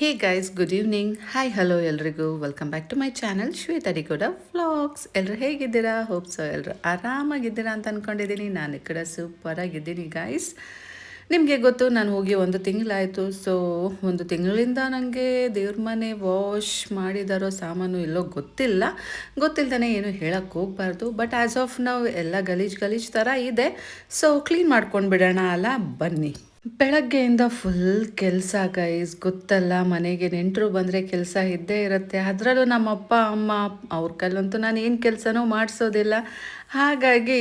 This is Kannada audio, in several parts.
ಹೇ guys, good evening. Hi, hello ಎಲ್ರಿಗೂ. Welcome back to my channel Shweta ಡಿಕೋಡ ವ್ಲಾಗ್ಸ್. ಎಲ್ಲರೂ ಹೇಗಿದ್ದೀರಾ? ಹೋಪ್ ಸೊ ಎಲ್ಲರೂ ಆರಾಮಾಗಿದ್ದೀರಾ ಅಂತ ಅಂದ್ಕೊಂಡಿದ್ದೀನಿ. ನಾನು ಈ ಕಡೆ ಸೂಪರಾಗಿದ್ದೀನಿ ಗೈಸ್. ನಿಮಗೆ ಗೊತ್ತು, ನಾನು ಹೋಗಿ ಒಂದು ತಿಂಗಳಾಯಿತು. ಸೊ ಒಂದು ತಿಂಗಳಿಂದ ನನಗೆ ದೇವ್ರ ಮನೆ ವಾಶ್ ಮಾಡಿದಾರೋ ಸಾಮಾನು ಎಲ್ಲೋ ಗೊತ್ತಿಲ್ಲದೇ ಏನು ಹೇಳಕ್ಕೆ ಹೋಗಬಾರ್ದು. ಬಟ್ ಆ್ಯಸ್ ಆಫ್ ನಾವು ಎಲ್ಲ ಗಲೀಜು ಥರ ಇದೆ. ಸೊ ಕ್ಲೀನ್ ಮಾಡ್ಕೊಂಡು ಬಿಡೋಣ ಅಲ್ಲ, ಬನ್ನಿ. ಬೆಳಗ್ಗೆಯಿಂದ ಫುಲ್ ಕೆಲಸ ಗೈಸ್, ಗೊತ್ತಲ್ಲ, ಮನೆಗೆ ನೆಂಟರು ಬಂದರೆ ಕೆಲಸ ಇದ್ದೇ ಇರುತ್ತೆ. ಅದರಲ್ಲೂ ನಮ್ಮ ಅಪ್ಪ ಅಮ್ಮ ಅವ್ರ ಕೈಲಂತೂ ನಾನು ಏನು ಕೆಲಸನೂ ಮಾಡಿಸೋದಿಲ್ಲ. ಹಾಗಾಗಿ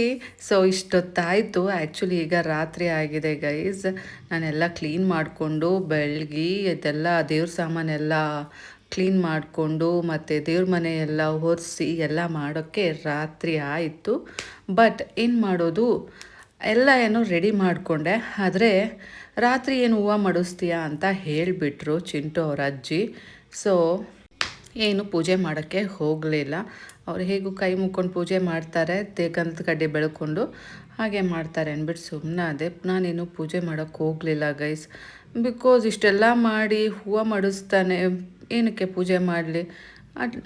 ಇಷ್ಟೊತ್ತಾಯಿತು. ಆ್ಯಕ್ಚುಲಿ ಈಗ ರಾತ್ರಿ ಆಗಿದೆ ಗೈಸ್. ನಾನೆಲ್ಲ ಕ್ಲೀನ್ ಮಾಡಿಕೊಂಡು ಬೆಳಗ್ಗೆ ಇದೆಲ್ಲ ದೇವ್ರ ಸಾಮಾನೆಲ್ಲ ಕ್ಲೀನ್ ಮಾಡಿಕೊಂಡು ಮತ್ತು ದೇವ್ರ ಮನೆ ಎಲ್ಲ ಒರೆಸಿ ಎಲ್ಲ ಮಾಡೋಕ್ಕೆ ರಾತ್ರಿ ಆಯಿತು. ಬಟ್ ಏನು ಮಾಡೋದು, ಎಲ್ಲ ಏನೋ ರೆಡಿ ಮಾಡಿಕೊಂಡೆ. ಆದರೆ ರಾತ್ರಿ ಏನು ಹೂವು ಮಾಡಿಸ್ತೀಯಾ ಅಂತ ಹೇಳಿಬಿಟ್ರು ಚಿಂಟು ಅವ್ರ ಅಜ್ಜಿ. ಸೊ ಏನು ಪೂಜೆ ಮಾಡೋಕ್ಕೆ ಹೋಗಲಿಲ್ಲ. ಅವ್ರು ಹೇಗೂ ಕೈ ಮುಕ್ಕೊಂಡು ಪೂಜೆ ಮಾಡ್ತಾರೆ, ಗಂಧದ ಕಡ್ಡಿ ಬೆಳ್ಕೊಂಡು ಹಾಗೆ ಮಾಡ್ತಾರೆ ಅಂದ್ಬಿಟ್ಟು ಸುಮ್ಮನೆ ಅದೇ. ನಾನೇನು ಪೂಜೆ ಮಾಡೋಕ್ಕೆ ಹೋಗಲಿಲ್ಲ ಗೈಸ್. ಬಿಕಾಸ್ ಇಷ್ಟೆಲ್ಲ ಮಾಡಿ ಹೂವು ಮಾಡಿಸ್ತಾನೆ, ಏನಕ್ಕೆ ಪೂಜೆ ಮಾಡಲಿ,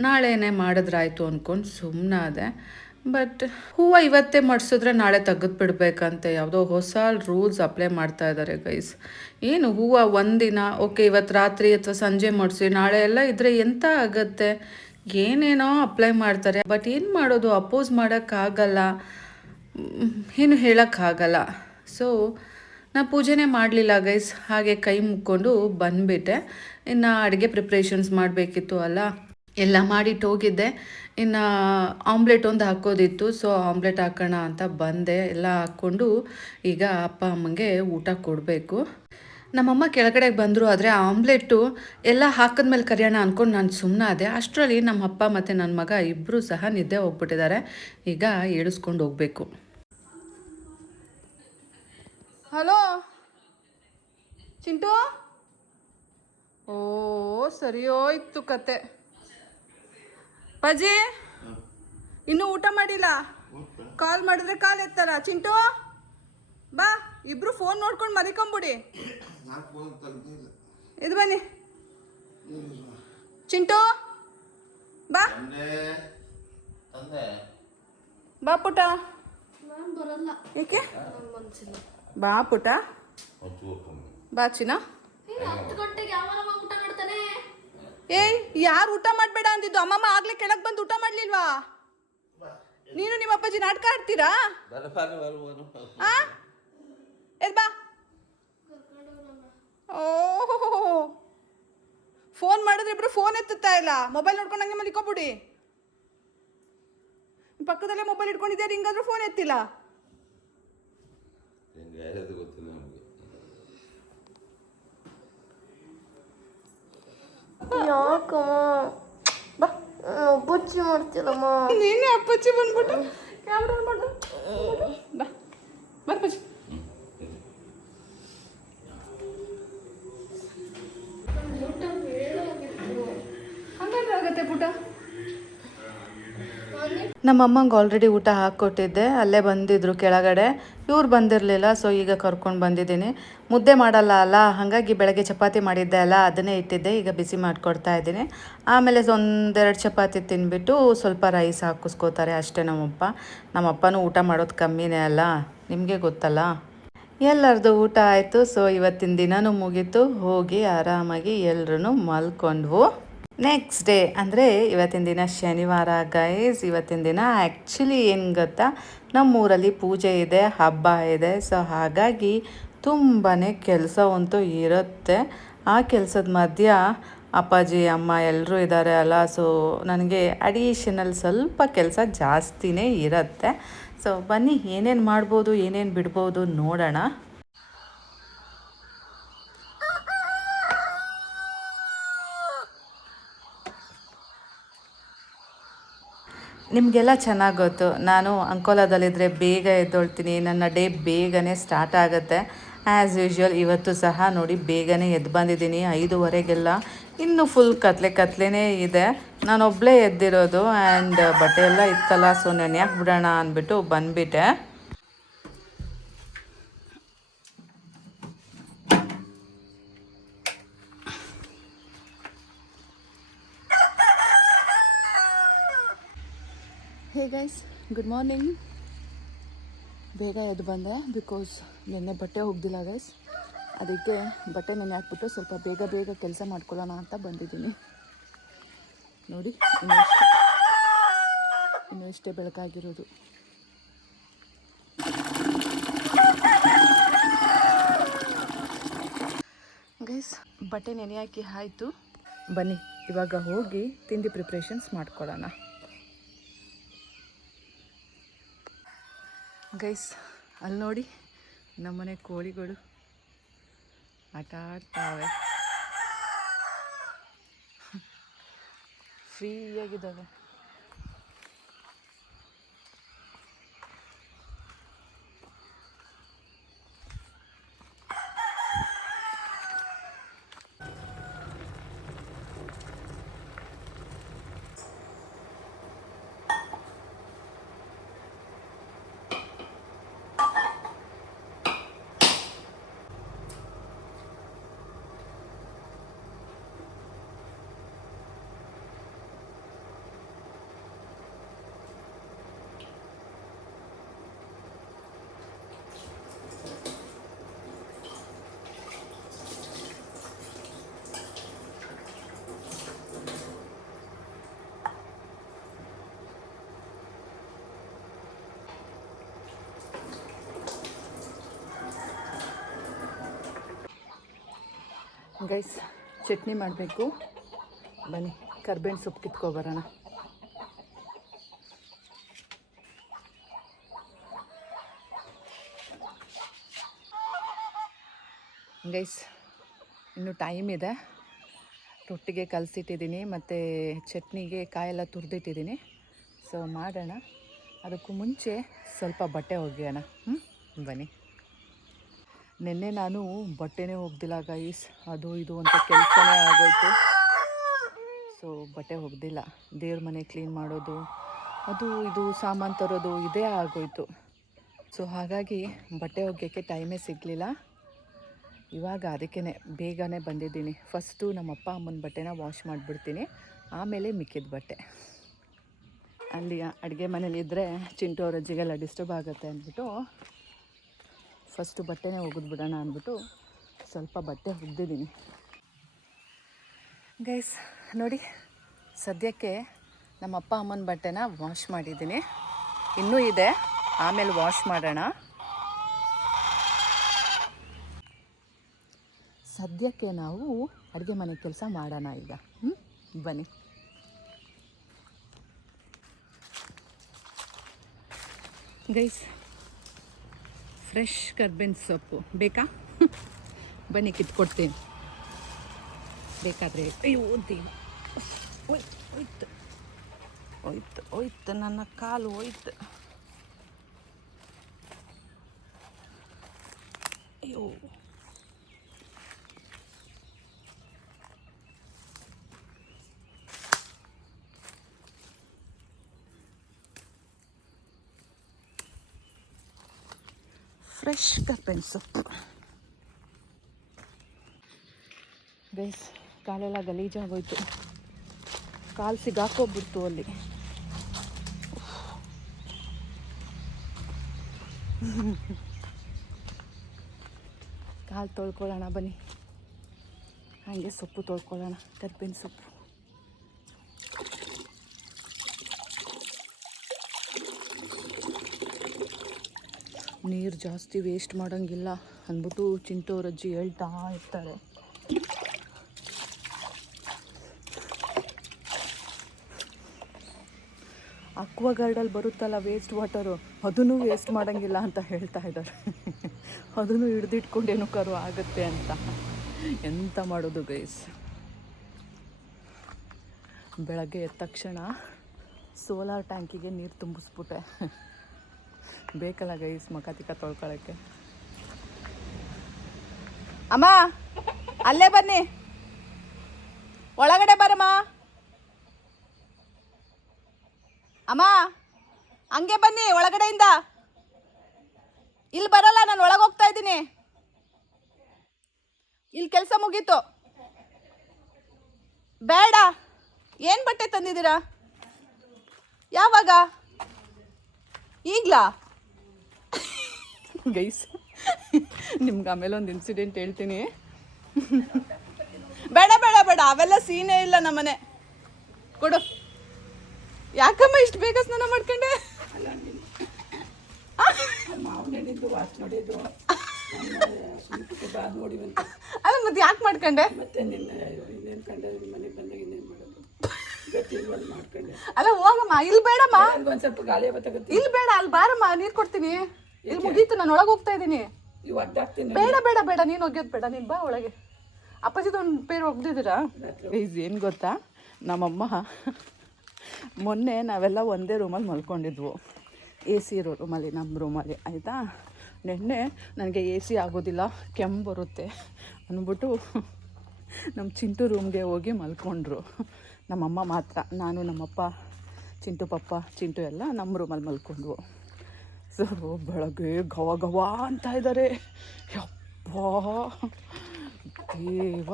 ನಾಳೆನೇ ಮಾಡಿದ್ರಾಯ್ತು ಅಂದ್ಕೊಂಡು ಸುಮ್ಮನೆ ಅದೇ. ಬಟ್ ಹೂವು ಇವತ್ತೇ ಮಾಡಿಸಿದ್ರೆ ನಾಳೆ ತೆಗೆದುಬಿಡ್ಬೇಕಂತೆ ಯಾವುದೋ ಹೊಸ ರೂಲ್ಸ್ ಅಪ್ಲೈ ಮಾಡ್ತಾ ಇದ್ದಾರೆ ಗೈಸ್. ಏನು ಹೂವು ಒಂದಿನ ಓಕೆ, ಇವತ್ತು ರಾತ್ರಿ ಅಥವಾ ಸಂಜೆ ಮಾಡಿಸಿ, ನಾಳೆ ಎಲ್ಲ ಇದ್ದರೆ ಎಂತ ಆಗುತ್ತೆ, ಏನೇನೋ ಅಪ್ಲೈ ಮಾಡ್ತಾರೆ. ಬಟ್ ಏನು ಮಾಡೋದು, ಅಪೋಸ್ ಮಾಡೋಕ್ಕಾಗಲ್ಲ, ಏನು ಹೇಳೋಕ್ಕಾಗಲ್ಲ. ಸೊ ನಾನು ಪೂಜೆನೇ ಮಾಡಲಿಲ್ಲ ಗೈಸ್. ಹಾಗೆ ಕೈ ಮುಕ್ಕೊಂಡು ಬಂದುಬಿಟ್ಟೆ. ಇನ್ನು ಅಡುಗೆ ಪ್ರಿಪ್ರೇಷನ್ಸ್ ಮಾಡಬೇಕಿತ್ತು ಅಲ್ಲ, ಎಲ್ಲ ಮಾಡಿಟ್ಟು ಹೋಗಿದ್ದೆ. ಇನ್ನು ಆಮ್ಲೆಟ್ ಒಂದು ಹಾಕೋದಿತ್ತು. ಸೊ ಆಮ್ಲೆಟ್ ಹಾಕೋಣ ಅಂತ ಬಂದೆ. ಎಲ್ಲ ಹಾಕ್ಕೊಂಡು ಈಗ ಅಪ್ಪ ಅಮ್ಮಂಗೆ ಊಟ ಕೊಡಬೇಕು. ನಮ್ಮಮ್ಮ ಕೆಳಗಡೆಗೆ ಬಂದರು. ಆದರೆ ಆಮ್ಲೆಟ್ಟು ಎಲ್ಲ ಹಾಕಿದ್ಮೇಲೆ ಕರಿಯೋಣ ಅಂದ್ಕೊಂಡು ನಾನು ಸುಮ್ಮನೆ ಅದೇ. ಅಷ್ಟರಲ್ಲಿ ನಮ್ಮ ಅಪ್ಪ ಮತ್ತು ನನ್ನ ಮಗ ಇಬ್ಬರೂ ಸಹ ನಿದ್ದೆ ಹೋಗ್ಬಿಟ್ಟಿದ್ದಾರೆ. ಈಗ ಏಳಿಸ್ಕೊಂಡು ಹೋಗಬೇಕು. ಹಲೋ ಚಿಂಟು. ಓ ಸರಿಯೋಯ್ತು ಕತೆ. ಪಜಿ ಇನ್ನೂ ಊಟ ಮಾಡಿಲ್ಲ. ಕಾಲ್ ಮಾಡಿದ್ರೆ ಕಾಲ್ ಎತ್ತಾರ. ಚಿಂಟು ಬಾ, ಇಬ್ರು ಫೋನ್ ನೋಡ್ಕೊಂಡು ಮರಿಕೊಂಬಿಡಿ. ಇದು ಬನ್ನಿ ಚಿಂಟು, ಬಾ ಬಾ ಪುಟ. ಏಕೆ ಬಾ ಪುಟ, ಬಾ ಚಿನ್ನ. ಏಯ್, ಯಾರು ಊಟ ಮಾಡಬೇಡ ಅಂದಿದ್ದು? ಅಮ್ಮಮ್ಮ ಆಗ್ಲೇ ಕೆಳಗೆ ಬಂದು ಊಟ ಮಾಡ್ಲಿಲ್ವಾ? ನೀನು ನಿಮ್ಮ ಅಪ್ಪಾಜಿ ನಾಟಕ ಆಡ್ತೀರಾ? ಬಾ. ಓಹೋ, ಫೋನ್ ಮಾಡಿದ್ರೆ ಇಬ್ರು ಫೋನ್ ಎತ್ತುತ್ತಾ ಇಲ್ಲ. ಮೊಬೈಲ್ ನೋಡ್ಕೊಂಡು ಹಂಗೆ ಮಲಿಕೊಬಿಡಿ. ಪಕ್ಕದಲ್ಲೇ ಮೊಬೈಲ್ ಇಟ್ಕೊಂಡಿದ್ದೆ, ಹಿಂಗಾದ್ರೂ ಫೋನ್ ಎತ್ತಿಲ್ಲ. ಬಾ, ಅಪ್ಪಚ್ಚಿ ಮಾಡ್ತೀರಮ್ಮ. ನೀನೇ ಅಪ್ಪಚ್ಚಿ ಬಂದ್ಬಿಟ್ಟು ಕ್ಯಾಮ್ರಾ ಮಾಡು. ಬಾ ಬರ್ಪಚ್ಚಿ. ಹಂಗಾದ್ರೆ ಆಗತ್ತೆ ಪುಟ. ನಮ್ಮಮ್ಮಂಗೆ ಆಲ್ರೆಡಿ ಊಟ ಹಾಕ್ಕೊಟ್ಟಿದ್ದೆ, ಅಲ್ಲೇ ಬಂದಿದ್ರು ಕೆಳಗಡೆ. ಇವ್ರು ಬಂದಿರಲಿಲ್ಲ. ಸೊ ಈಗ ಕರ್ಕೊಂಡು ಬಂದಿದ್ದೀನಿ. ಮುದ್ದೆ ಮಾಡಲ್ಲ ಅಲ್ಲ, ಹಾಗಾಗಿ ಬೆಳಗ್ಗೆ ಚಪಾತಿ ಮಾಡಿದ್ದೆ ಅಲ್ಲ, ಅದನ್ನೇ ಇಟ್ಟಿದ್ದೆ. ಈಗ ಬಿಸಿ ಮಾಡಿಕೊಡ್ತಾ ಇದ್ದೀನಿ. ಆಮೇಲೆ ಒಂದೆರಡು ಚಪಾತಿ ತಿಂದ್ಬಿಟ್ಟು ಸ್ವಲ್ಪ ರೈಸ್ ಹಾಕಿಸ್ಕೋತಾರೆ ಅಷ್ಟೇ ನಮ್ಮಪ್ಪನೂ ಊಟ ಮಾಡೋದು ಕಮ್ಮಿನೇ ಅಲ್ಲ, ನಿಮಗೆ ಗೊತ್ತಲ್ಲ. ಎಲ್ಲರದು ಊಟ ಆಯಿತು. ಸೊ ಇವತ್ತಿನ ದಿನವೂ ಮುಗೀತು. ಹೋಗಿ ಆರಾಮಾಗಿ ಎಲ್ಲರೂ ಮಲ್ಕೊಂಡ್ವು. ನೆಕ್ಸ್ಟ್ ಡೇ ಅಂದರೆ ಇವತ್ತಿನ ದಿನ ಶನಿವಾರ ಗೈಸ್. ಇವತ್ತಿನ ದಿನ ಆ್ಯಕ್ಚುಲಿ ಏನು ಗೊತ್ತಾ, ನಮ್ಮೂರಲ್ಲಿ ಪೂಜೆ ಇದೆ, ಹಬ್ಬ ಇದೆ. ಸೊ ಹಾಗಾಗಿ ತುಂಬಾ ಕೆಲಸವಂತೂ ಇರುತ್ತೆ. ಆ ಕೆಲಸದ ಮಧ್ಯ ಅಪ್ಪಾಜಿ ಅಮ್ಮ ಎಲ್ಲರೂ ಇದ್ದಾರೆ ಅಲ್ಲ. ಸೊ ನನಗೆ ಅಡಿಷನಲ್ ಸ್ವಲ್ಪ ಕೆಲಸ ಜಾಸ್ತಿನೇ ಇರುತ್ತೆ. ಸೊ ಬನ್ನಿ, ಏನೇನು ಮಾಡ್ಬೋದು, ಏನೇನು ಬಿಡ್ಬೋದು ನೋಡೋಣ. ನಿಮಗೆಲ್ಲ ಚೆನ್ನಾಗಿ ಗೊತ್ತು, ನಾನು ಅಂಕೋಲಾದಲ್ಲಿದ್ದರೆ ಬೇಗ ಎದ್ದೊಳ್ತೀನಿ. ನನ್ನ ಡೇ ಬೇಗನೆ ಸ್ಟಾರ್ಟ್ ಆಗುತ್ತೆ. ಆ್ಯಸ್ ಯೂಶ್ವಲ್ ಇವತ್ತು ಸಹ ನೋಡಿ ಬೇಗನೆ ಎದ್ದು ಬಂದಿದ್ದೀನಿ 5:30ಗೆಲ್ಲ. ಇನ್ನೂ ಫುಲ್ ಕತ್ಲೆನೇ ಇದೆ. ನಾನೊಬ್ಬಳೇ ಎದ್ದಿರೋದು. ಆ್ಯಂಡ್ ಬಟ್ಟೆ ಎಲ್ಲ ಇತ್ತಲ್ಲ, ಸೊ ನೆನೆಯಾಕೆ ಬಿಡೋಣ ಅಂದ್ಬಿಟ್ಟು ಬಂದುಬಿಟ್ಟೆ. Hey guys, good morning. ಬೇಗ ಎದ್ದು ಬಂದೆ ಬಿಕಾಸ್ ನಿನ್ನೆ ಬಟ್ಟೆ ಹೋಗ್ದಿಲ್ಲ ಗೈಸ್. ಅದಕ್ಕೆ ಬಟ್ಟೆ ನೆನೆ ಹಾಕ್ಬಿಟ್ಟು ಸ್ವಲ್ಪ ಬೇಗ ಕೆಲಸ ಮಾಡ್ಕೊಳ್ಳೋಣ ಅಂತ ಬಂದಿದ್ದೀನಿ. ನೋಡಿ ಇನ್ನೂ ಇಷ್ಟೇ ಬೆಳಕಾಗಿರೋದು. ಗೈಸ್, ಬಟ್ಟೆ ನೆನೆ ಹಾಕಿ ಆಯಿತು. ಬನ್ನಿ ಇವಾಗ ಹೋಗಿ ತಿಂಡಿ ಪ್ರಿಪ್ರೇಷನ್ಸ್ ಮಾಡ್ಕೊಳ್ಳೋಣ. ಗೈಸ್, ಅಲ್ಲಿ ನೋಡಿ ನಮ್ಮನೆ ಕೋಳಿಗಳು ಆಟ ಆಡ್ತಾವೆ, ಫ್ರೀಯಾಗಿದ್ದಾವೆ. ಗೈಸ್, ಚಟ್ನಿ ಮಾಡಬೇಕು. ಬನ್ನಿ ಕರ್ಬೇವಿನ ಸೊಪ್ಪು ಕಿತ್ಕೊಬರೋಣ. ಗೈಸ್, ಇನ್ನೂ ಟೈಮ್ ಇದೆ. ರೊಟ್ಟಿಗೆ ಕಲಸಿಟ್ಟಿದ್ದೀನಿ ಮತ್ತು ಚಟ್ನಿಗೆ ಕಾಯೆಲ್ಲ ತುರಿದಿಟ್ಟಿದ್ದೀನಿ. ಸೊ ಮಾಡೋಣ. ಅದಕ್ಕೂ ಮುಂಚೆ ಸ್ವಲ್ಪ ಬಟ್ಟೆ ಒಗೆಯೋಣ. ಬನ್ನಿ. ನಿನ್ನೆ ನಾನು ಬಟ್ಟೆನೇ ಒಗ್ದಿಲ್ಲ ಗೈಸ್. ಅದು ಇದು ಅಂತ ಕೆಲಸನೇ ಆಗೋಯ್ತು. ಸೊ ಬಟ್ಟೆ ಒಗ್ದಿಲ್ಲ. ದೇವ್ರ ಮನೆ ಕ್ಲೀನ್ ಮಾಡೋದು, ಅದು ಇದು ಸಾಮಾನು ತರೋದು ಇದೇ ಆಗೋಯ್ತು. ಸೊ ಹಾಗಾಗಿ ಬಟ್ಟೆ ಒಗೆಯೋಕ್ಕೆ ಟೈಮೇ ಸಿಗಲಿಲ್ಲ. ಇವಾಗ ಅದಕ್ಕೇ ಬೇಗನೆ ಬಂದಿದ್ದೀನಿ. ಫಸ್ಟು ನಮ್ಮ ಅಪ್ಪ ಅಮ್ಮನ ಬಟ್ಟೆನ ವಾಶ್ ಮಾಡಿಬಿಡ್ತೀನಿ, ಆಮೇಲೆ ಮಿಕ್ಕಿದ ಬಟ್ಟೆ. ಅಲ್ಲಿ ಅಡುಗೆ ಮನೇಲಿದ್ದರೆ ಚಿಂಟು ಅವ್ರ ಅಜ್ಜಿಗೆಲ್ಲ ಡಿಸ್ಟರ್ಬ್ ಆಗುತ್ತೆ ಅಂದ್ಬಿಟ್ಟು ಫಸ್ಟು ಬಟ್ಟೆನೇ ಒಗೆದ್ಬಿಡೋಣ ಅಂದ್ಬಿಟ್ಟು ಸ್ವಲ್ಪ ಬಟ್ಟೆ ಒಗ್ದಿದ್ದೀನಿ. ಗೈಸ್ ನೋಡಿ, ಸದ್ಯಕ್ಕೆ ನಮ್ಮ ಅಪ್ಪ ಅಮ್ಮನ ಬಟ್ಟೆನ ವಾಶ್ ಮಾಡಿದ್ದೀನಿ. ಇನ್ನೂ ಇದೆ, ಆಮೇಲೆ ವಾಶ್ ಮಾಡೋಣ. ಸದ್ಯಕ್ಕೆ ನಾವು ಅಡುಗೆ ಮನೆ ಕೆಲಸ ಮಾಡೋಣ ಈಗ. ಬನ್ನಿ. ಗೈಸ್, ಫ್ರೆಶ್ ಕರ್ಬೇವಿನ ಸೊಪ್ಪು ಬೇಕಾ? ಬನ್ನಿ ಕಿತ್ಕೊಡ್ತೀನಿ ಬೇಕಾದರೆ. ಅಯ್ಯೋ ದೇವ, ಹೋಯ್ತು ಹೋಯ್ತು ಹೋಯ್ತು, ನನ್ನ ಕಾಲು ಹೋಯ್ತು. ಅಯ್ಯೋ, ಫ್ರೆಶ್ ಕರ್ಬೇವಿನ ಸೊಪ್ಪು. ಗೈಸ್, ಕಾಲೆಲ್ಲ ಗಲೀಜಾಗೋಯ್ತು. ಕಾಲು ಸಿಗಾಕೋಗ್ಬಿಡ್ತು ಅಲ್ಲಿ. ಕಾಲು ತೊಳ್ಕೊಳ್ಳೋಣ ಬನ್ನಿ. ಹಾಗೆ ಸೊಪ್ಪು ತೊಳ್ಕೊಳ್ಳೋಣ, ಕರ್ಬೇವಿನ ಸೊಪ್ಪು. ನೀರು ಜಾಸ್ತಿ ವೇಸ್ಟ್ ಮಾಡೋಂಗಿಲ್ಲ ಅಂದ್ಬಿಟ್ಟು ಚಿಂಟು ಅವ್ರ ಅಜ್ಜಿ ಹೇಳ್ತಾ ಇರ್ತಾರೆ. ಅಕ್ವಾಗಾರ್ಡಲ್ಲಿ ಬರುತ್ತಲ್ಲ ವೇಸ್ಟ್ ವಾಟರು, ಅದನ್ನು ವೇಸ್ಟ್ ಮಾಡೋಂಗಿಲ್ಲ ಅಂತ ಹೇಳ್ತಾ ಇದ್ದಾರೆ. ಅದನ್ನು ಹಿಡ್ದಿಟ್ಕೊಂಡು ಏನಕ್ಕಾರು ಆಗುತ್ತೆ ಅಂತ. ಎಂತ ಮಾಡೋದು ಗೈಸ್. ಬೆಳಗ್ಗೆ ಎದ್ದ ತಕ್ಷಣ ಸೋಲಾರ್ ಟ್ಯಾಂಕಿಗೆ ನೀರು ತುಂಬಿಸ್ಬಿಟ್ಟೆ. ಬೇಕಲ್ಲ ಗೈಸ್ ಮುಖ ತಿಕ್ಕ ತೊಳ್ಕೊಳ್ಳೋಕ್ಕೆ. ಅಮ್ಮ ಅಲ್ಲೇ ಬನ್ನಿ, ಒಳಗಡೆ ಬರಮ್ಮ. ಅಮ್ಮ ಹಂಗೆ ಬನ್ನಿ ಒಳಗಡೆಯಿಂದ. ಇಲ್ಲಿ ಬರಲ್ಲ, ನಾನು ಒಳಗೆ ಹೋಗ್ತಾ ಇದ್ದೀನಿ. ಇಲ್ಲಿ ಕೆಲಸ ಮುಗೀತು. ಬೇಡ. ಏನು ಬಟ್ಟೆ ತಂದಿದ್ದೀರಾ? ಯಾವಾಗ? ಈಗ್ಲಾ ಗೈಸ್ ನಿಮ್ಗೆ ಆಮೇಲೆ ಒಂದು ಇನ್ಸಿಡೆಂಟ್ ಹೇಳ್ತೀನಿ. ಬೇಡ ಬೇಡ ಬೇಡ, ಅವೆಲ್ಲ ಸೀನೇ ಇಲ್ಲ ನಮ್ಮನೆ. ಕೊಡು. ಯಾಕಮ್ಮ ಇಷ್ಟು ಬೇಗ ಸ್ನಾನ ಮಾಡ್ಕೊಂಡೆ? ಅಲ್ಲ ಮತ್ತೆ ಯಾಕೆ ಮಾಡ್ಕೊಂಡೆ? ಅಲ್ಲ ಹೋಗಮ್ಮ, ಇಲ್ಲಿ ಬೇಡಮ್ಮ, ಇಲ್ಲಿ ಬೇಡ, ಅಲ್ಲಿ ಬಾರಮ್ಮ, ನೀರು ಕೊಡ್ತೀನಿ. ಇಲ್ಲಿ ಮುಗೀತು, ನಾನು ಒಳಗೆ ಹೋಗ್ತಾ ಇದ್ದೀನಿ. ಬೇಡ ಬೇಡ ಬೇಡ, ನೀನು ಒಗ್ಯೋದು ಬೇಡ, ನೀನು ಬಾ ಒಳಗೆ. ಅಪ್ಪಾಜಿದು ಒಂದು ಪೇರು ಒಗ್ದಿದ್ದೀರಾ? ಏನು ಗೊತ್ತಾ, ನಮ್ಮಮ್ಮ ಮೊನ್ನೆ ನಾವೆಲ್ಲ ಒಂದೇ ರೂಮಲ್ಲಿ ಮಲ್ಕೊಂಡಿದ್ವು, ಎ ಸಿ ಇರೋ ರೂಮಲ್ಲಿ, ನಮ್ಮ ರೂಮಲ್ಲಿ ಆಯಿತಾ. ನೆನ್ನೆ ನನಗೆ ಎ ಸಿ ಆಗೋದಿಲ್ಲ, ಕೆಮ್ಮು ಬರುತ್ತೆ ಅಂದ್ಬಿಟ್ಟು ನಮ್ಮ ಚಿಂಟು ರೂಮ್ಗೆ ಹೋಗಿ ಮಲ್ಕೊಂಡ್ರು. ನಮ್ಮಮ್ಮ ಮಾತ್ರ, ನಾನು ನಮ್ಮಪ್ಪ, ಚಿಂಟು ಪಪ್ಪ, ಚಿಂಟು ಎಲ್ಲ ನಮ್ಮ ರೂಮಲ್ಲಿ ಮಲ್ಕೊಂಡ್ವು. ಸೊ ಬೆಳಗ್ಗೆ ಗವ ಗವ ಅಂತ ಇದ್ದಾರೆ. ಯಪ್ಪ ದೇವ,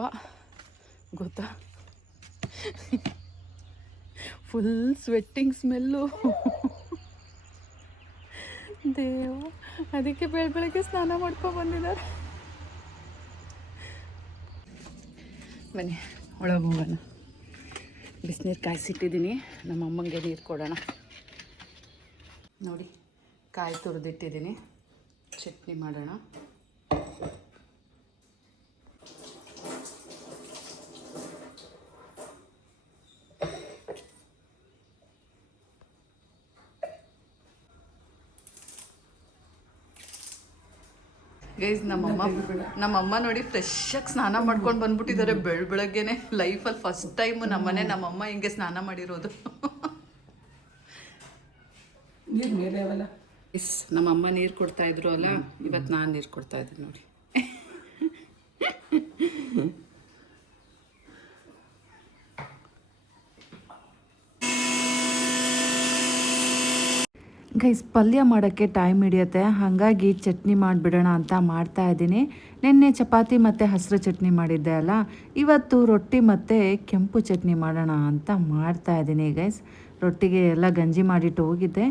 ಗೊತ್ತಾ, ಫುಲ್ ಸ್ವೆಟ್ಟಿಂಗ್ ಸ್ಮೆಲ್ಲು. ದೇವ, ಅದಕ್ಕೆ ಬೆಳಗ್ಗೆ ಸ್ನಾನ ಮಾಡ್ಕೊಂಡು ಬಂದಿದ್ದಾರೆ. ಬನ್ನಿ ಒಳಗೆ ಹೋಗೋಣ. ಬಿಸಿನೀರು ಕಾಯಿಸಿಟ್ಟಿದ್ದೀನಿ, ನಮ್ಮ ಅಮ್ಮಂಗೆ ನೀರು ಕೊಡೋಣ. ನೋಡಿ, ಕಾಯಿ ತುರಿದಿಟ್ಟಿದ್ದೀನಿ, ಚಟ್ನಿ ಮಾಡೋಣ. ಗೈಸ್, ನಮ್ಮಮ್ಮ ನೋಡಿ ಫ್ರೆಶ್ಶಾಗಿ ಸ್ನಾನ ಮಾಡ್ಕೊಂಡು ಬಂದ್ಬಿಟ್ಟಿದ್ದಾರೆ ಬೆಳಗ್ಗೆನೆ. ಲೈಫಲ್ಲಿ ಫಸ್ಟ್ ಟೈಮು ನಮ್ಮಮ್ಮ ಹಿಂಗೆ ಸ್ನಾನ ಮಾಡಿರೋದು. ನಮ್ಮಮ್ಮ ನೀರು ಕೊಡ್ತಾ ಇದ್ರು ಅಲ್ಲ, ಇವತ್ತು ನಾನು ನೀರು ಕೊಡ್ತಾ ಇದ್ದೀನಿ ನೋಡಿ. ಗೈಸ್, ಪಲ್ಯ ಮಾಡೋಕ್ಕೆ ಟೈಮ್ ಹಿಡಿಯುತ್ತೆ, ಹಾಗಾಗಿ ಚಟ್ನಿ ಮಾಡಿಬಿಡೋಣ ಅಂತ ಮಾಡ್ತಾಯಿದ್ದೀನಿ. ನಿನ್ನೆ ಚಪಾತಿ ಮತ್ತು ಹಸಿರು ಚಟ್ನಿ ಮಾಡಿದ್ದೆ ಅಲ್ಲ, ಇವತ್ತು ರೊಟ್ಟಿ ಮತ್ತು ಕೆಂಪು ಚಟ್ನಿ ಮಾಡೋಣ ಅಂತ ಮಾಡ್ತಾಯಿದ್ದೀನಿ ಗೈಸ್. ರೊಟ್ಟಿಗೆ ಎಲ್ಲ ಗಂಜಿ ಮಾಡಿಟ್ಟು ಹೋಗಿದ್ದೆ,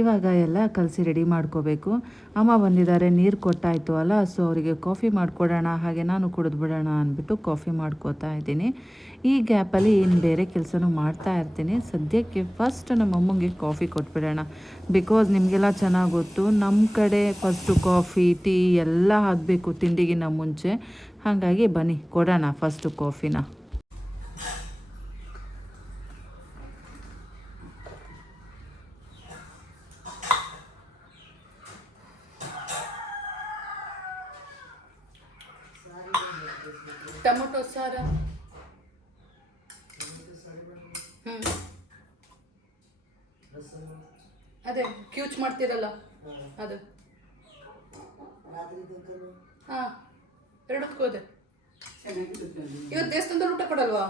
ಇವಾಗ ಎಲ್ಲ ಕಲಸಿ ರೆಡಿ ಮಾಡ್ಕೋಬೇಕು. ಅಮ್ಮ ಬಂದಿದ್ದಾರೆ, ನೀರು ಕೊಟ್ಟಾಯಿತು ಅಲ್ಲ, ಸೊ ಅವರಿಗೆ ಕಾಫಿ ಮಾಡಿಕೊಡೋಣ, ಹಾಗೆ ನಾನು ಕುಡಿದ್ಬಿಡೋಣ ಅಂದ್ಬಿಟ್ಟು ಕಾಫಿ ಮಾಡ್ಕೋತಾ ಇದ್ದೀನಿ. ಈ ಗ್ಯಾಪಲ್ಲಿ ಇನ್ನು ಬೇರೆ ಕೆಲಸನೂ ಮಾಡ್ತಾ ಇರ್ತೀನಿ. ಸದ್ಯಕ್ಕೆ ಫಸ್ಟ್ ನಮ್ಮ ಅಮ್ಮಂಗೆ ಕಾಫಿ ಕೊಟ್ಬಿಡೋಣ. ಬಿಕಾಸ್ ನಿಮಗೆಲ್ಲ ಚೆನ್ನಾಗಿ ಗೊತ್ತು, ನಮ್ಮ ಕಡೆ ಫಸ್ಟು ಕಾಫಿ ಟೀ ಎಲ್ಲ ಆಗಬೇಕು ತಿಂಡಿಗಿನ್ನ ಮುಂಚೆ. ಹಾಗಾಗಿ ಬನ್ನಿ ಕೊಡೋಣ ಫಸ್ಟು ಕಾಫಿನ. ಟೊಮೊಟೊ ಸಾರ, ಅದೇ ಕ್ಯೂಚ್ ಮಾಡ್ತೀರಲ್ಲ ಅದು. ಹಾಂ, ಎರಡಕ್ಕೂ ಇದೆ. ಇವತ್ತು ದೇವಸ್ಥಾನದಲ್ಲಿ ಊಟ ಕೊಡಲ್ವಾ?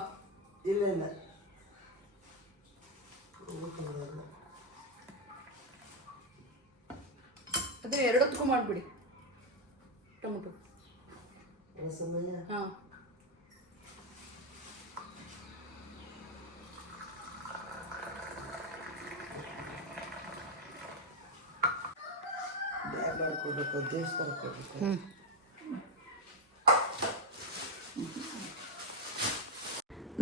ಇಲ್ಲ ಇಲ್ಲ, ಅದೇ ಎರಡಕ್ಕೂ ಮಾಡಿಬಿಡಿ ಟೊಮೊಟೊ. ಹಾಂ,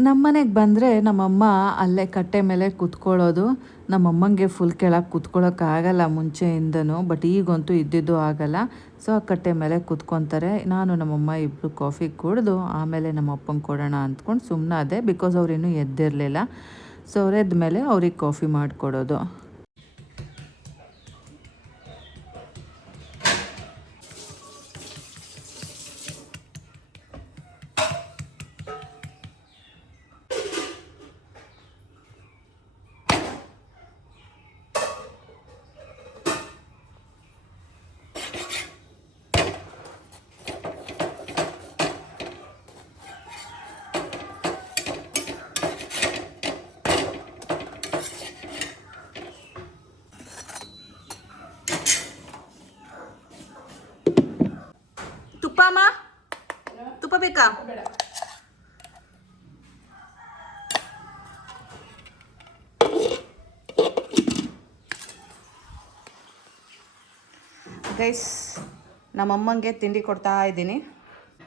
ನಮ್ಮನೆಗೆ ಬಂದರೆ ನಮ್ಮಮ್ಮ ಅಲ್ಲೇ ಕಟ್ಟೆ ಮೇಲೆ ಕೂತ್ಕೊಳ್ಳೋದು. ನಮ್ಮಮ್ಮಂಗೆ ಫುಲ್ ಕೆಳಗೆ ಕೂತ್ಕೊಳ್ಳೋಕ್ಕಾಗಲ್ಲ ಮುಂಚೆಯಿಂದನೂ, ಬಟ್ ಈಗಂತೂ ಇದ್ದಿದ್ದು ಆಗಲ್ಲ. ಸೊ ಆ ಕಟ್ಟೆ ಮೇಲೆ ಕೂತ್ಕೊತಾರೆ. ನಾನು ನಮ್ಮಮ್ಮ ಇಬ್ಬರು ಕಾಫಿ ಕುಡಿದು ಆಮೇಲೆ ನಮ್ಮ ಅಪ್ಪಂಗೆ ಕೊಡೋಣ ಅಂದ್ಕೊಂಡು ಸುಮ್ಮನಾದೆ, ಬಿಕಾಸ್ ಅವ್ರು ಇನ್ನೂ ಎದ್ದಿರಲಿಲ್ಲ. ಸೊ ಅವ್ರು ಎದ್ದ ಮೇಲೆ ಅವ್ರಿಗೆ ಕಾಫಿ ಮಾಡಿಕೊಡೋದು. ಗೈಸ್ ನಮ್ಮಮ್ಮಂಗೆ ತಿಂಡಿ ಕೊಡ್ತಾ ಇದ್ದೀನಿ.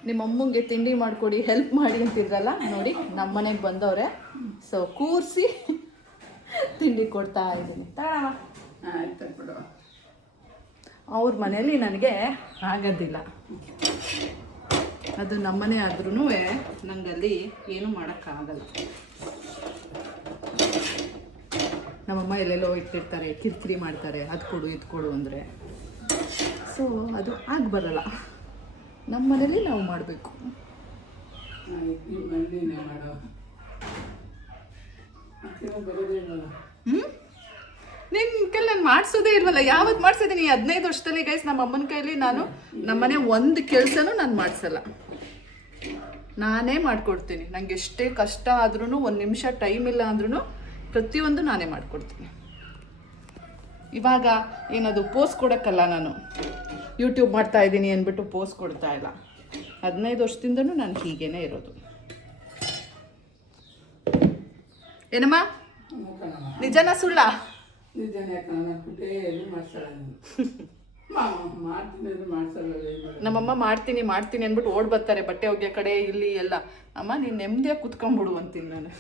ನಿಮ್ಮಮ್ಮಂಗೆ ತಿಂಡಿ ಮಾಡಿಕೊಡಿ, ಹೆಲ್ಪ್ ಮಾಡಿ ಅಂತಿದ್ರಲ್ಲ, ನೋಡಿ ನಮ್ಮ ಮನೆಗೆ ಬಂದವ್ರೆ. ಸೊ ಕೂರಿಸಿ ತಿಂಡಿ ಕೊಡ್ತಾ ಇದ್ದೀನಿ. ಅವ್ರ ಮನೇಲಿ ನನಗೆ ಆಗೋದಿಲ್ಲ, ಅದು ನಮ್ಮನೆ ಆದ್ರೂ ನನಗಲ್ಲಿ ಏನೂ ಮಾಡೋಕ್ಕಾಗಲ್ಲ. ನಮ್ಮಮ್ಮ ಎಲ್ಲೆಲ್ಲೋ ಇಟ್ಟಿರ್ತಾರೆ, ಕಿರಿಕಿರಿ ಮಾಡ್ತಾರೆ, ಅದು ಕೊಡು ಇದು ಕೊಡು ಅಂದರೆ. ಸೊ ಅದು ಆಗಿ ಬರಲ್ಲ. ನಮ್ಮ ಮನೇಲಿ ನಾವು ಮಾಡಬೇಕು. ನಿನ್ನ ಕೈಲಿ ನಾನು ಮಾಡಿಸೋದೇ ಇಲ್ವಲ್ಲ. ಯಾವತ್ತು ಮಾಡಿಸಿದ್ದೀನಿ 15 ವರ್ಷದಲ್ಲಿ ಗೈಸ್. ನಮ್ಮ ಅಮ್ಮನ ಕೈಲಿ ನಾನು ನಮ್ಮನೆ ಒಂದು ಕೆಲಸನೂ ನಾನು ಮಾಡಿಸಲ್ಲ, ನಾನೇ ಮಾಡಿಕೊಡ್ತೀನಿ. ನನಗೆ ಎಷ್ಟೇ ಕಷ್ಟ ಆದ್ರೂ, 1 ನಿಮಿಷ ಟೈಮ್ ಇಲ್ಲ ಅಂದ್ರೂ ಪ್ರತಿಯೊಂದು ನಾನೇ ಮಾಡಿಕೊಡ್ತೀನಿ. ಇವಾಗ ಏನದು ಪೋಸ್ಟ್ ಕೊಡೋಕ್ಕಲ್ಲ, ನಾನು ಯೂಟ್ಯೂಬ್ ಮಾಡ್ತಾ ಇದ್ದೀನಿ ಅಂದ್ಬಿಟ್ಟು ಪೋಸ್ಟ್ ಕೊಡ್ತಾ ಇಲ್ಲ. 15 ವರ್ಷದಿಂದನೂ ನಾನು ಹೀಗೇನೆ ಇರೋದು. ಏನಮ್ಮ, ನಿಜನಾ ಸುಳ್ಳ? ನಮ್ಮಮ್ಮ ಮಾಡ್ತೀನಿ ಮಾಡ್ತೀನಿ ಅಂದ್ಬಿಟ್ಟು ಓಡ್ ಬರ್ತಾರೆ ಬಟ್ಟೆ ಒಗೆಯೋ ಕಡೆ, ಇಲ್ಲಿ ಎಲ್ಲ. ಅಮ್ಮ ನೀನು ನೆಮ್ಮದಿಯಾಗಿ ಕುತ್ಕೊಂಡ್ಬಿಡು ಅಂತೀನಿ ನಾನು.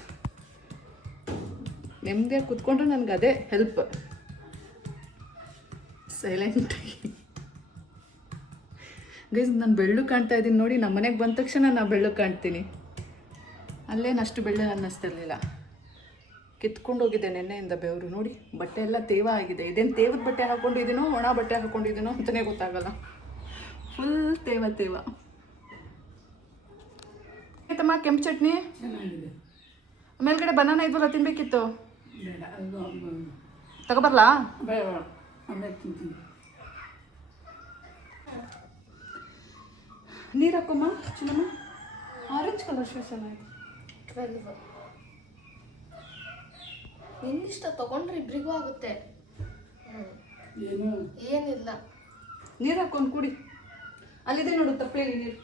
ನೆಮ್ಮದಿಯಾಗಿ ಕುತ್ಕೊಂಡ್ರೆ ನನಗೆ ಅದೇ ಹೆಲ್ಪ್. ಸೈಲೆಂಟಾಗಿ ಗೈಸ್, ನಾನು ಬೆಳ್ಳು ಕಾಣ್ತಾ ಇದ್ದೀನಿ ನೋಡಿ. ನಮ್ಮ ಮನೆಗೆ ಬಂದ ತಕ್ಷಣ ನಾನು ಬೆಳ್ಳು ಕಾಣ್ತೀನಿ. ಅಲ್ಲೇನು ಅಷ್ಟು ಬೆಳ್ಳು ಅನ್ನಿಸ್ತಿರ್ಲಿಲ್ಲ. ಕಿತ್ಕೊಂಡು ಹೋಗಿದೆ ನೆನ್ನೆಯಿಂದ ಬೆವರು. ನೋಡಿ ಬಟ್ಟೆ ಎಲ್ಲ ತೇವ ಆಗಿದೆ. ಇದೇನು ತೇವದ ಬಟ್ಟೆ ಹಾಕ್ಕೊಂಡಿದ್ದೀನೋ ಒಣ ಬಟ್ಟೆ ಹಾಕ್ಕೊಂಡಿದ್ದೀನೋ ಅಂತಲೇ ಗೊತ್ತಾಗಲ್ಲ. ಫುಲ್ ತೇವ ತೇವ. ಆಯ್ತಮ್ಮ, ಕೆಂಪು ಚಟ್ನಿ ಮೇಲ್ಗಡೆ ಬನಾನ ಇದ್ವಲ್ಲ, ತಿನ್ಬೇಕಿತ್ತು. ತಗೊಬರ್ಲಾ? ನೀರು ಹಾಕಮ್ಮ ಚಿನ್ನಮ್ಮ. ಆರೆಂಜ್ ಕಲರ್ ಶೂಸ್ ಎಲ್ಲ ಇದೆ. 12 ನಿನ್ನಿಷ್ಟ ತಗೊಂಡ್ರೆ ಇಬ್ರಿಗೂ ಆಗುತ್ತೆ. ಏನಿಲ್ಲ, ನೀರು ಹಾಕೊಂಡು ಕುಡಿ. ಅಲ್ಲಿದೆ ನೋಡು ತಪ್ಪೇಲಿ ನೀರು.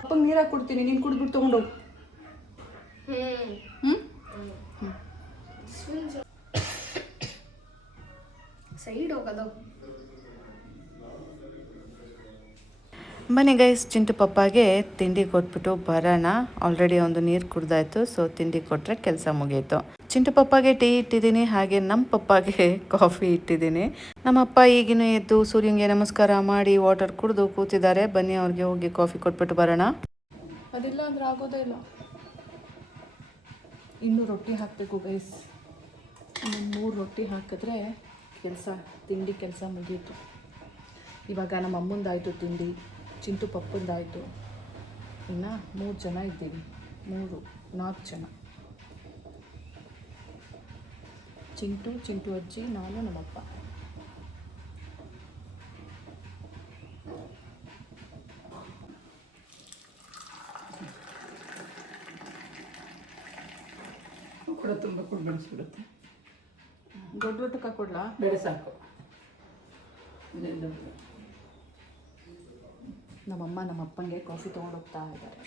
ಅಪ್ಪಂಗೆ ನೀರು ಹಾಕಿ ಕೊಡ್ತೀನಿ, ನೀನು ಕುಡಿದ್ಬಿಟ್ಟು ತೊಗೊಂಡೋಗು. ಸೈಡ್ ಹೋಗೋದು. ಬನ್ನಿ ಗೈಸ್, ಚಿಂಟು ಪಪ್ಪಾಗೆ ತಿಂಡಿ ಕೊಟ್ಬಿಟ್ಟು ಬರೋಣ. ಆಲ್ರೆಡಿ ಒಂದು ನೀರು ಕುಡ್ದಾಯ್ತು. ಸೊ ತಿಂಡಿ ಕೊಟ್ಟರೆ ಕೆಲಸ ಮುಗೀತು. ಚಿಂಟು ಪಪ್ಪಾಗೆ ಟೀ ಇಟ್ಟಿದ್ದೀನಿ, ಹಾಗೆ ನಮ್ಮ ಪಪ್ಪಾಗೆ ಕಾಫಿ ಇಟ್ಟಿದ್ದೀನಿ. ನಮ್ಮ ಅಪ್ಪ ಈಗಿನೂ ಎದ್ದು ಸೂರ್ಯಂಗೆ ನಮಸ್ಕಾರ ಮಾಡಿ ವಾಟರ್ ಕುಡಿದು ಕೂತಿದ್ದಾರೆ. ಬನ್ನಿ ಅವ್ರಿಗೆ ಹೋಗಿ ಕಾಫಿ ಕೊಟ್ಬಿಟ್ಟು ಬರೋಣ. ಅದಿಲ್ಲ ಅಂದ್ರೆ ಆಗೋದೇ ಇಲ್ಲ. ಇನ್ನೂ ರೊಟ್ಟಿ ಹಾಕಬೇಕು ಗೈಸ್. ಇನ್ನೊಂದು 3 ರೊಟ್ಟಿ ಹಾಕಿದ್ರೆ ತಿಂಡಿ ಕೆಲಸ ಮುಗೀತು. ಇವಾಗ ನಮ್ಮ ಅಮ್ಮಂದಾಯಿತು ತಿಂಡಿ, ಚಿಂಟು ಪಪ್ಪಂದಾಯಿತು. ಇನ್ನು 3 ಜನ ಇದ್ದೀವಿ. 4 ಜನ. ಚಿಂಟು ಅಜ್ಜಿ, ನಾನು, ನಮ್ಮಪ್ಪ. ಕೂಡ ತುಂಬ ಕೂಡ ಬೆಳೆಸ್ಬಿಡುತ್ತೆ. ದೊಡ್ಡ ರೊಟ್ಟಕ್ಕೆ ಕೊಡ್ಲಾ? ಬೇಡ ಸಾಕು. ನಮ್ಮಮ್ಮ ನಮ್ಮ ಅಪ್ಪಂಗೆ ಕಾಫಿ ತೊಗೊಂಡೋಗ್ತಾ ಇದ್ದಾರೆ.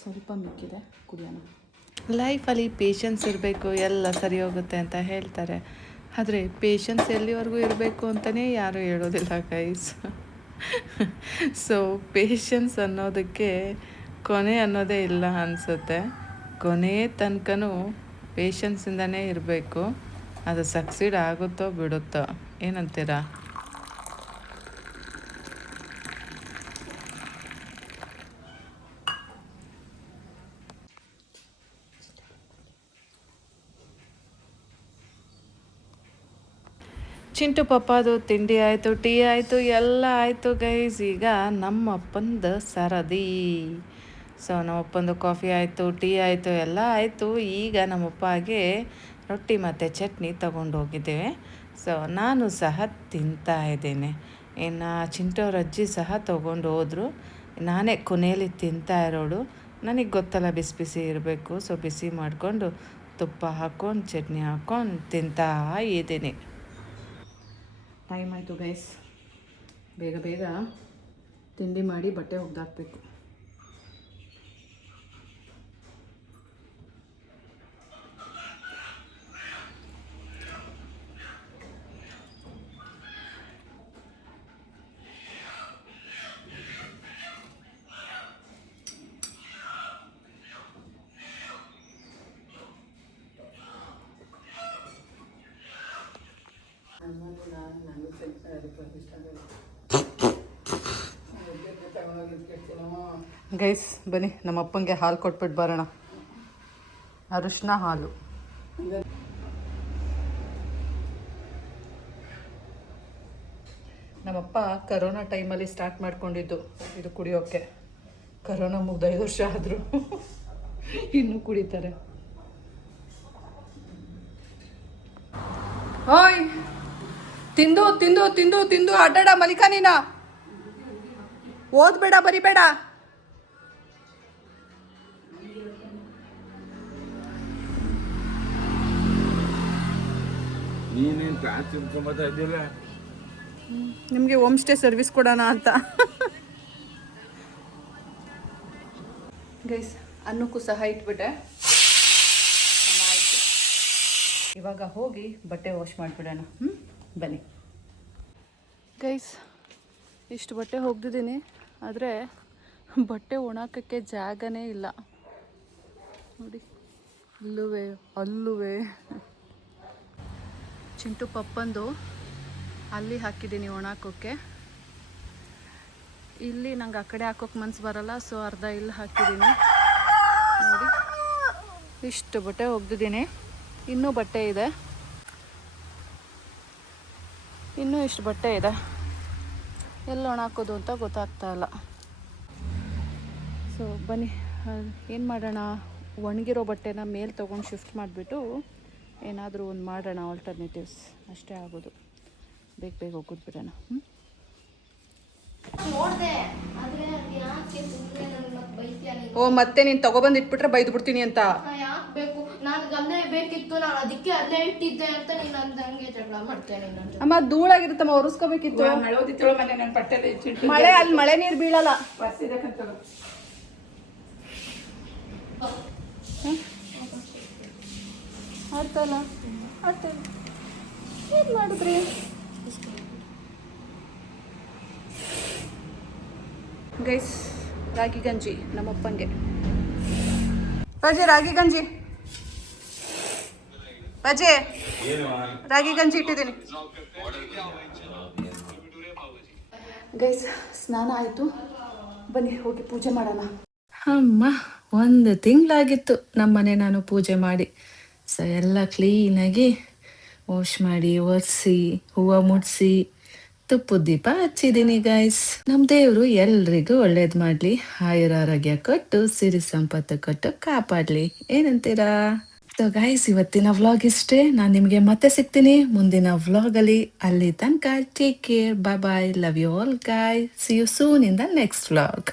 ಸ್ವಲ್ಪ ಮಿಕ್ಕಿದೆ, ಕುಡಿಯೋಣ. ಲೈಫಲ್ಲಿ ಪೇಷನ್ಸ್ ಇರಬೇಕು, ಎಲ್ಲ ಸರಿ ಹೋಗುತ್ತೆ ಅಂತ ಹೇಳ್ತಾರೆ. ಆದರೆ ಪೇಷನ್ಸ್ ಎಲ್ಲಿವರೆಗೂ ಇರಬೇಕು ಅಂತಲೇ ಯಾರೂ ಹೇಳೋದಿಲ್ಲ ಗೈಸ್. ಸೊ ಪೇಷನ್ಸ್ ಅನ್ನೋದಕ್ಕೆ ಕೊನೆ ಅನ್ನೋದೇ ಇಲ್ಲ ಅನಿಸುತ್ತೆ. ಕೊನೆ ತನಕನೂ ಪೇಷನ್ಸಿಂದನೇ ಇರಬೇಕು. ಅದು ಸಕ್ಸೀಡ್ ಆಗುತ್ತೋ ಬಿಡುತ್ತೋ, ಏನಂತೀರಾ? ಚಿಂಟು ಪಪ್ಪದು ತಿಂಡಿ ಆಯಿತು, ಟೀ ಆಯಿತು, ಎಲ್ಲ ಆಯಿತು ಗೈಸ್. ಈಗ ನಮ್ಮ ಅಪ್ಪಂದು ಸರದಿ. ಸೊ ನಮ್ಮಪ್ಪಂದು ಕಾಫಿ ಆಯಿತು, ಟೀ ಆಯಿತು, ಎಲ್ಲ ಆಯಿತು. ಈಗ ನಮ್ಮಪ್ಪಗೆ ರೊಟ್ಟಿ ಮತ್ತು ಚಟ್ನಿ ತಗೊಂಡೋಗಿದ್ದೇವೆ. ಸೊ ನಾನು ಸಹ ತಿಂತಾ ಇದ್ದೇನೆ. ಇನ್ನು ಚಿಂಟೋರ ಅಜ್ಜಿ ಸಹ ತೊಗೊಂಡು ಹೋದರು. ನಾನೇ ಕೊನೆಯಲ್ಲಿ ತಿಂತಾ ಇರೋಳು. ನನಗೆ ಗೊತ್ತಲ್ಲ ಬಿಸಿ ಬಿಸಿ ಇರಬೇಕು. ಸೊ ಬಿಸಿ ಮಾಡಿಕೊಂಡು ತುಪ್ಪ ಹಾಕ್ಕೊಂಡು ಚಟ್ನಿ ಹಾಕ್ಕೊಂಡು ತಿಂತಾ ಇದ್ದೀನಿ. ಟೈಮ್ ಆಯಿತು ಗೈಸ್, ಬೇಗ ಬೇಗ ತಿಂಡಿ ಮಾಡಿ ಬಟ್ಟೆ ಒಗ್ದಾಕಬೇಕು. ಗೈಸ್ ಬನ್ನಿ ನಮ್ಮ ಅಪ್ಪಂಗೆ ಹಾಲು ಕೊಟ್ಬಿಟ್ಟು ಬರೋಣ. ಅರಿಶಿನ ಹಾಲು. ನಮ್ಮಪ್ಪ ಕರೋನಾ ಟೈಮಲ್ಲಿ ಸ್ಟಾರ್ಟ್ ಮಾಡ್ಕೊಂಡಿದ್ದು ಇದು ಕುಡಿಯೋಕ್ಕೆ. ಕರೋನಾ ಮುಗ್ದು 5 ವರ್ಷ ಆದರೂ ಇನ್ನೂ ಕುಡಿತಾರೆ. ಓಯ್ ತಿಂದು ತಿಂದು ತಿಂದು ತಿಂದು ಅಡ್ಡಾಡ ಮಲಿಕ ನೀನ. ಓದ್ಬೇಡ ಬರಿಬೇಡ. ನಿಮಗೆ ಹೋಮ್ ಸ್ಟೇ ಸರ್ವಿಸ್ ಕೊಡೋಣ ಅಂತ. ಗೈಸ್ ಅನ್ನಕ್ಕೂ ಸಹ ಇಟ್ಬಿಟ್ಟೆ. ಇವಾಗ ಹೋಗಿ ಬಟ್ಟೆ ವಾಶ್ ಮಾಡಿಬಿಡೋಣ. ಬನ್ನಿ ಗೈಸ್, ಇಷ್ಟು ಬಟ್ಟೆ ಹೋಗ್ದಿದ್ದೀನಿ, ಆದರೆ ಬಟ್ಟೆ ಒಣಾಕಕ್ಕೆ ಜಾಗನೇ ಇಲ್ಲ ನೋಡಿ. ಅಲ್ಲುವೆ ಚಿಂಟು ಪಪ್ಪಂದು ಅಲ್ಲಿ ಹಾಕಿದ್ದೀನಿ ಒಣಾಕೋಕ್ಕೆ. ಇಲ್ಲಿ ನಂಗೆ ಆ ಕಡೆ ಹಾಕೋಕೆ ಮನ್ಸು ಬರಲ್ಲ, ಸೊ ಅರ್ಧ ಇಲ್ಲಿ ಹಾಕಿದ್ದೀನಿ ನೋಡಿ. ಇಷ್ಟು ಬಟ್ಟೆ ಒಗ್ದಿದ್ದೀನಿ. ಇನ್ನೂ ಬಟ್ಟೆ ಇದೆ, ಇನ್ನೂ ಇಷ್ಟು ಬಟ್ಟೆ ಇದೆ. ಎಲ್ಲ ಒಣಾಕೋದು ಅಂತ ಗೊತ್ತಾಗ್ತಾ ಇಲ್ಲ. ಸೊ ಬನ್ನಿ ಏನು ಮಾಡೋಣ, ಒಣಗಿರೋ ಬಟ್ಟೆನ ಮೇಲೆ ತೊಗೊಂಡು ಶಿಫ್ಟ್ ಮಾಡಿಬಿಟ್ಟು ಏನಾದರೂ ಒಂದು ಮಾಡೋಣ, ಆಲ್ಟರ್ನೇಟಿವ್ಸ್. ಅಷ್ಟೇ ಆಗೋದು. ಬೇಗ ಹೋಗೋದು ಬಿಡೋಣ. ನೋಡ್ದೆ ಆದ್ರೆ ಯಾಕೆ ಸುಮ್ಮನೆ ನನಗೆ ಮತ್ತೆ ಬೈತೀಯ ನೀನು? ಓ ಮತ್ತೆ ನೀನು ತಗೊಬಂದು ಇಟ್ಬಿಟ್ರೆ ಬೈದು ಬಿಡ್ತೀನಿ ಅಂತ. ಯಾಕೆ ಬೇಕು? ನನಗೆ ಅಲ್ಲೇ ಬೇಕಿತ್ತು, ನಾನು ಅದಕ್ಕೆ ಅಲ್ಲೇ ಇಟ್ಟಿದ್ದೆ ಅಂತ ನೀನು ಅಂದಂಗೆ ಜಗಳ ಮಾಡ್ತೇನೆ ನನ್ನ. ಅಮ್ಮ ಧೂಳಾಗಿರುತ್ತಮ್ಮ, ಒರೆಸ್ಕೋಬೇಕಿತ್ತು. ಮಳೆ ಓದಿತ್ತೇಳು ಮನೆ ನನ್ನ ಬಟ್ಟೆಲ್ಲ ಇಚ್ಚಿಟ್ಟು ಮಳೆ ಅಲ್ಲಿ ಮಳೆ ನೀರು ಬೀಳಲ್ಲ. ಬರ್ಸಿದಕ್ಕಂತ ಆಡ್ತಲ್ಲ ಏನು ಮಾಡಿದ್ರಿ? ಗೈಸ್ ರಾಗಿ ಗಂಜಿ ನಮ್ಮಪ್ಪಂಗೆ. ರಾಗಿ ಗಂಜಿ ಅಜಯ್, ರಾಗಿ ಗಂಜಿ ಇಟ್ಟಿದ್ದೀನಿ. ಗೈಸ್ ಸ್ನಾನ ಆಯಿತು, ಬನ್ನಿ ಹೋಗಿ ಪೂಜೆ ಮಾಡೋಣ. ಅಮ್ಮ 1 ತಿಂಗಳಾಗಿತ್ತು ನಮ್ಮನೆ ನಾನು ಪೂಜೆ ಮಾಡಿ. ಸೊ ಎಲ್ಲ ಕ್ಲೀನಾಗಿ ವಾಶ್ ಮಾಡಿ ಒರೆಸಿ ಹೂವು ಮುಡಿಸಿ ತುಪ್ಪದ ದೀಪ ಹಚ್ಚಿದ್ದೀನಿ ಗೈಸ್. ನಮ್ಮ ದೇವರು ಎಲ್ರಿಗೂ ಒಳ್ಳೇದು ಮಾಡಲಿ, ಆಯುರಾರೋಗ್ಯ ಕೊಟ್ಟು ಸಿರಿ ಸಂಪತ್ತು ಕೊಟ್ಟು ಕಾಪಾಡಲಿ. ಏನಂತೀರಾ? ಸೊ ಗೈಸ್ ಇವತ್ತಿನ ವ್ಲಾಗ್ ಇಷ್ಟೇ. ನಾನು ನಿಮಗೆ ಮತ್ತೆ ಸಿಗ್ತೀನಿ ಮುಂದಿನ ವ್ಲಾಗಲ್ಲಿ. ಅಲ್ಲಿ ತನಕ take care, bye bye, love you all guy. See you soon in the next vlog.